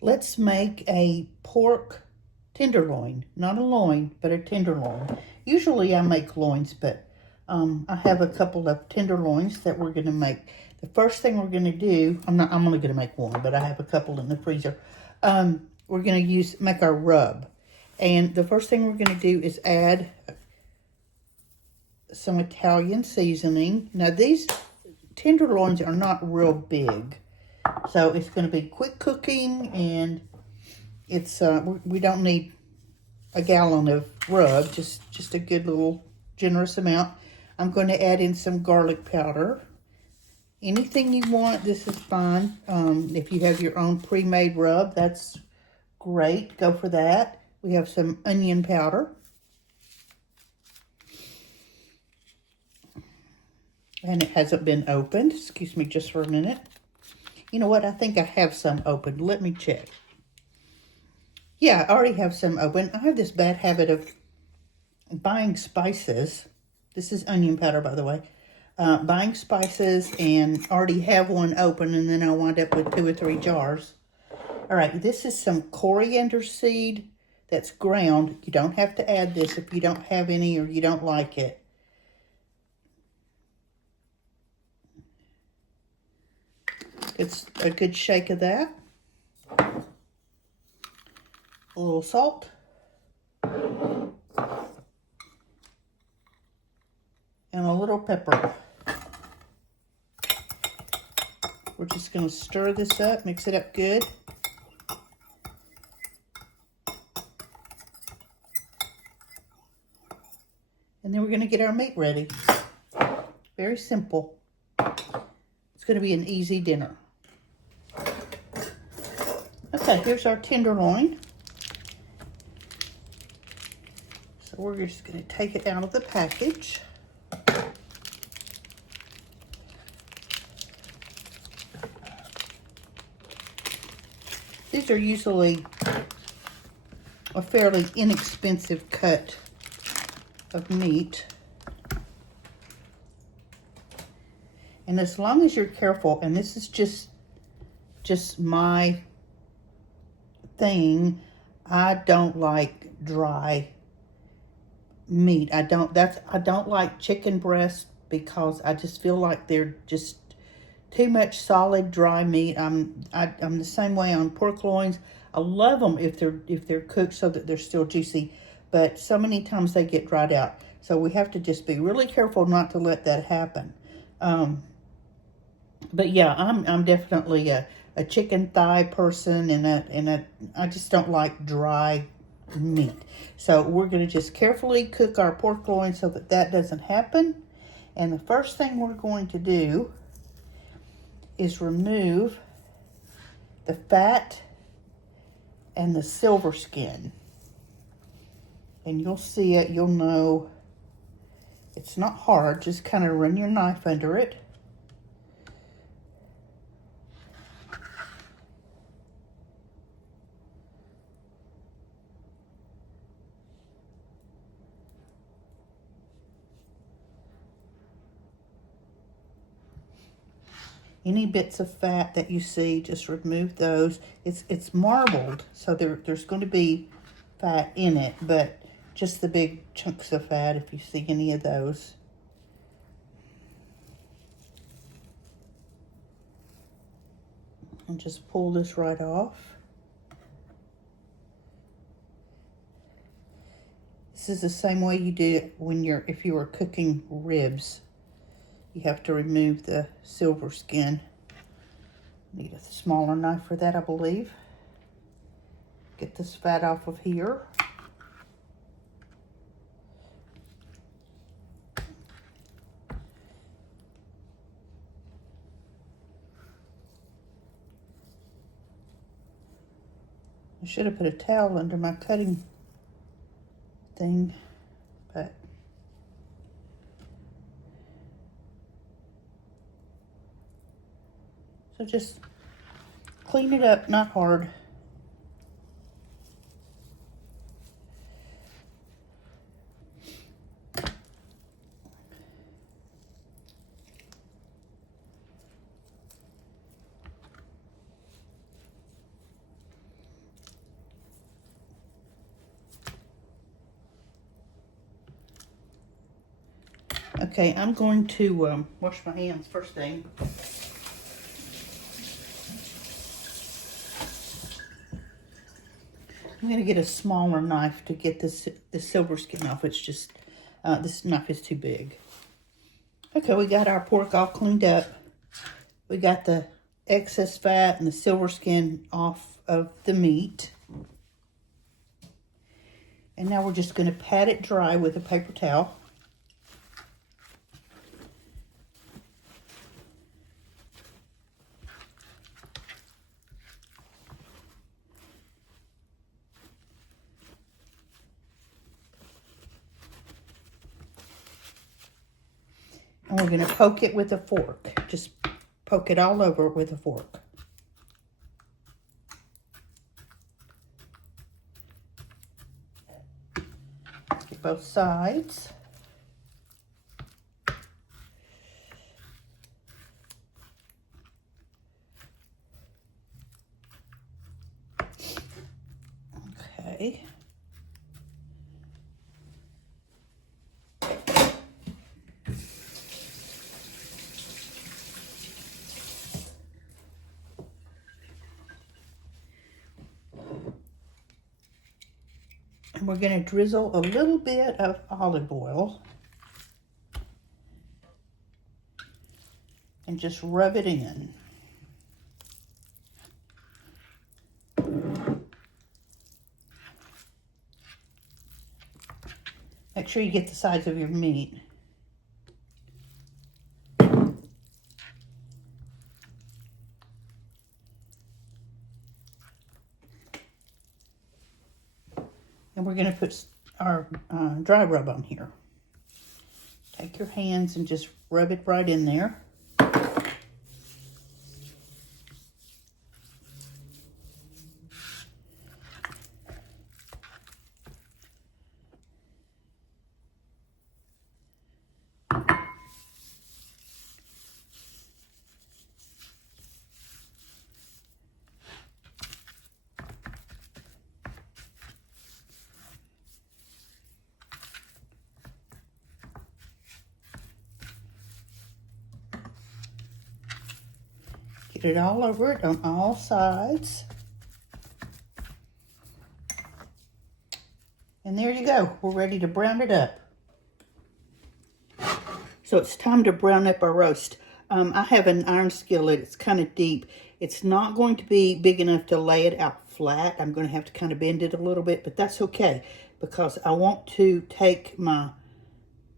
let's make a pork tenderloin. Not a loin, but a tenderloin. Usually I make loins, but I have a couple of tenderloins that we're going to make. The first thing we're going to do, I'm only going to make one, but I have a couple in the freezer. We're going to make our rub. And the first thing we're going to do is add some Italian seasoning. Now these tenderloins are not real big, so it's going to be quick cooking, and it's we don't need a gallon of rub, just a good little generous amount. I'm going to add in some garlic powder. Anything you want, this is fine. If you have your own pre-made rub, that's great. Go for that. We have some onion powder. And it hasn't been opened. Excuse me just for a minute. You know what? I think I have some opened. Let me check. Yeah, I already have some open. I have this bad habit of buying spices. This is onion powder, by the way. Buying spices and already have one open, and then I wind up with 2 or 3 jars. All right, this is some coriander seed that's ground. You don't have to add this if you don't have any or you don't like it. It's a good shake of that. A little salt. And a little pepper. We're just going to stir this up, mix it up good. And then we're going to get our meat ready. Very simple. It's going to be an easy dinner. Okay, here's our tenderloin. So we're just going to take it out of the package. These are usually a fairly inexpensive cut of meat. And as long as you're careful, and this is just my thing, I don't like dry meat. I don't like chicken breast because I just feel like they're just too much solid dry meat. I'm the same way on pork loins. I love them if they're cooked so that they're still juicy, but so many times they get dried out. So we have to just be really careful not to let that happen. But yeah, I'm definitely a chicken thigh person, and I just don't like dry meat. So we're going to just carefully cook our pork loin so that doesn't happen. And the first thing we're going to do is remove the fat and the silver skin. And you'll see it, you'll know it's not hard. Just kind of run your knife under it. Any bits of fat that you see, just remove those. It's marbled, so there's going to be fat in it, but just the big chunks of fat, if you see any of those. And just pull this right off. This is the same way you do it if you were cooking ribs. You have to remove the silver skin. Need a smaller knife for that, I believe. Get this fat off of here. I should have put a towel under my cutting thing, but so just clean it up, not hard. Okay, I'm going to wash my hands first thing. I'm going to get a smaller knife to get the silver skin off. It's just, this knife is too big. Okay, we got our pork all cleaned up. We got the excess fat and the silver skin off of the meat. And now we're just going to pat it dry with a paper towel. And we're going to poke it with a fork. Just poke it all over with a fork. Get both sides. Okay. And we're going to drizzle a little bit of olive oil and just rub it in. Make sure you get the size of your meat. And we're going to put our dry rub on here. Take your hands and just rub it right in there. Get it all over it on all sides. And there you go. We're ready to brown it up. So it's time to brown up our roast. I have an iron skillet. It's kind of deep. It's not going to be big enough to lay it out flat. I'm going to have to kind of bend it a little bit, but that's okay because I want to take my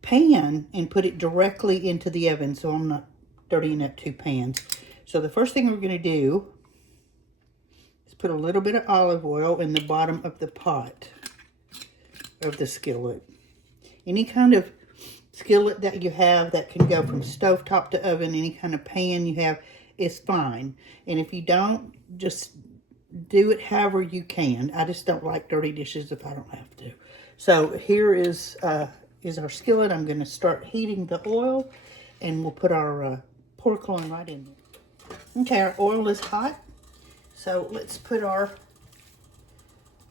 pan and put it directly into the oven so I'm not dirtying up two pans. So the first thing we're going to do is put a little bit of olive oil in the bottom of the pot of the skillet. Any kind of skillet that you have that can go from stovetop to oven, any kind of pan you have is fine. And if you don't, just do it however you can. I just don't like dirty dishes if I don't have to. So here is our skillet. I'm going to start heating the oil and we'll put our pork loin right in there. Okay, our oil is hot. So let's put our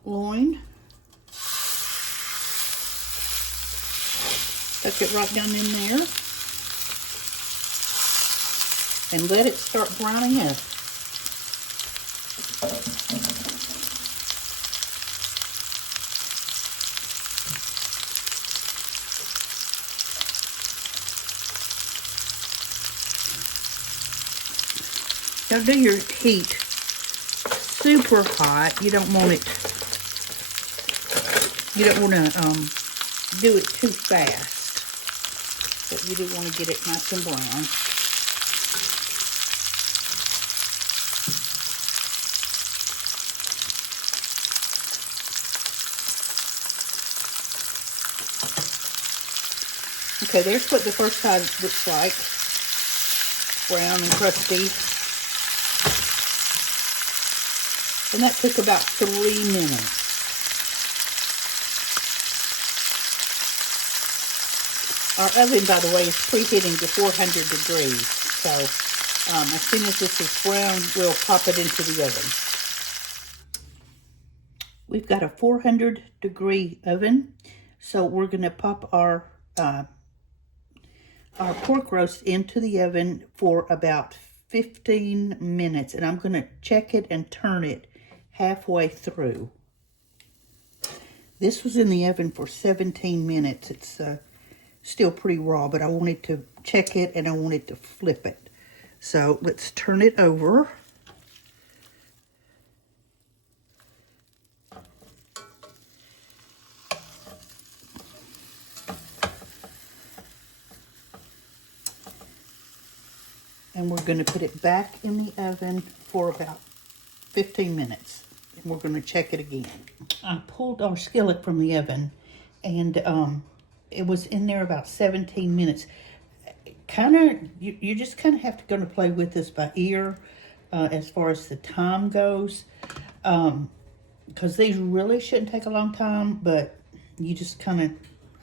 loin. Tuck it right down in there. And let it start browning up. Now do your heat super hot. You don't want to do it too fast. But you do want to get it nice and brown. Okay, there's what the first side looks like. Brown and crusty. And that took about 3 minutes. Our oven, by the way, is preheating to 400 degrees. So as soon as this is brown, we'll pop it into the oven. We've got a 400 degree oven. So we're going to pop our our pork roast into the oven for about 15 minutes. And I'm going to check it and turn it halfway through. This was in the oven for 17 minutes. It's still pretty raw, but I wanted to check it and I wanted to flip it. So let's turn it over. And we're going to put it back in the oven for about 15 minutes. And we're going to check it again. I pulled our skillet from the oven, and it was in there about 17 minutes. You just kind of have to go to play with this by ear as far as the time goes. Because these really shouldn't take a long time, but you just kind of,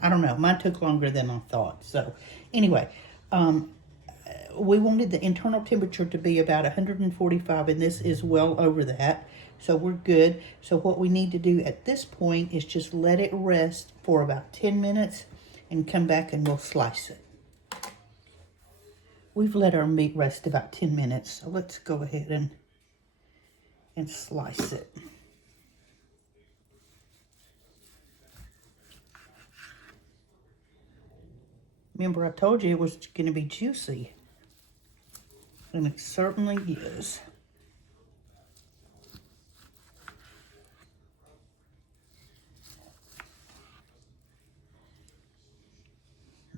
I don't know, mine took longer than I thought. So anyway, we wanted the internal temperature to be about 145, and this is well over that. So we're good. So what we need to do at this point is just let it rest for about 10 minutes and come back and we'll slice it. We've let our meat rest about 10 minutes. So let's go ahead and slice it. Remember, I told you it was going to be juicy. And it certainly is.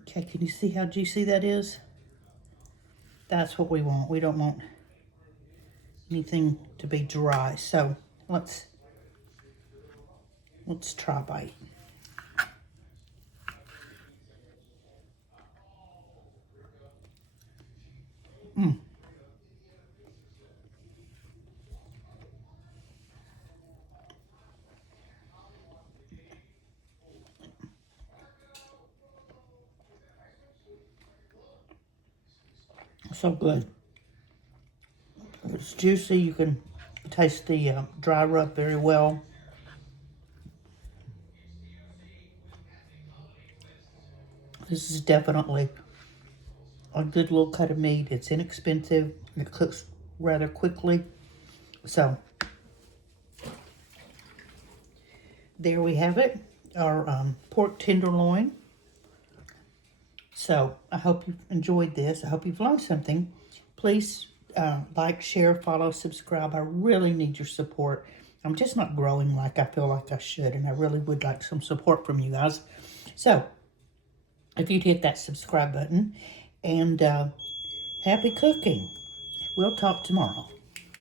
Okay, can you see how juicy that is? That's what we want. We don't want anything to be dry. So let's try a bite. So good. It's juicy. You can taste the dry rub very well. This is definitely a good little cut of meat. It's inexpensive. It cooks rather quickly. So there we have it, our pork tenderloin. So I hope you've enjoyed this. I hope you've learned something. Please like, share, follow, subscribe. I really need your support. I'm just not growing like I feel like I should, and I really would like some support from you guys. So if you'd hit that subscribe button, and happy cooking. We'll talk tomorrow.